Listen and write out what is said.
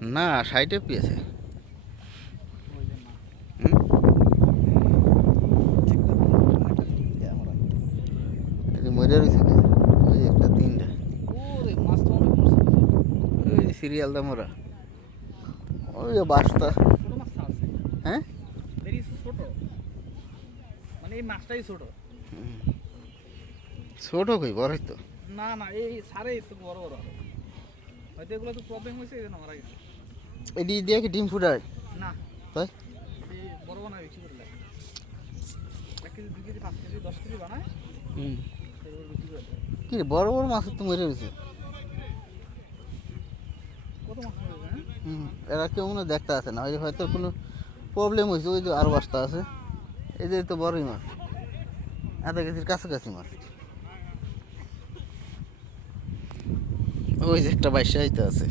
না, সাইডে পেয়েছে। ওই যে না, হুম? একটা দুটো না, একটা তিনটে আমরা। এই যে মরে রয়েছে কে? ওই যে একটা তিনটা। ওরে মাছ তো অনেক মরছে বুঝছো? ওই সিরিয়াল দা মরা। ওই যে বাসটা। ছোট মাছ আছে, হ্যাঁ। ভেরি ছোট, মানে এই মাছটাই ছোট। ছোট কই, বড়ই তো। না না, এই সারে তো বড় বড় আরো। হয়তো এগুলো তো প্রবলেম হয়েছে, এই জন্য মারা গেছে। এটি দিয়ে কি ডিম ফুটায়? না, তাই? এই বড় বানায় বিক্রি করে দেয়। 1 কেজি 2 কেজি 5 কেজি 10 কেজি বানায়, হুম। এগুলো বিক্রি করে দেয়। কি রে, বড় বড় মাছ তো মরে রয়েছে। কত মাছ মরে যায়, হ্যাঁ? হুম। এরা কেউ মনে হয় দেখতে আসে না, ওই যে হয়তো কোনো প্রবলেম হয়েছে। ওই যে আরো বাসটা আছে, এই যে তো বড়ই মাছ, 1/2 কেজির কাছাকাছি মাছ। ওই যে একটা বাইশা হইতে আছে।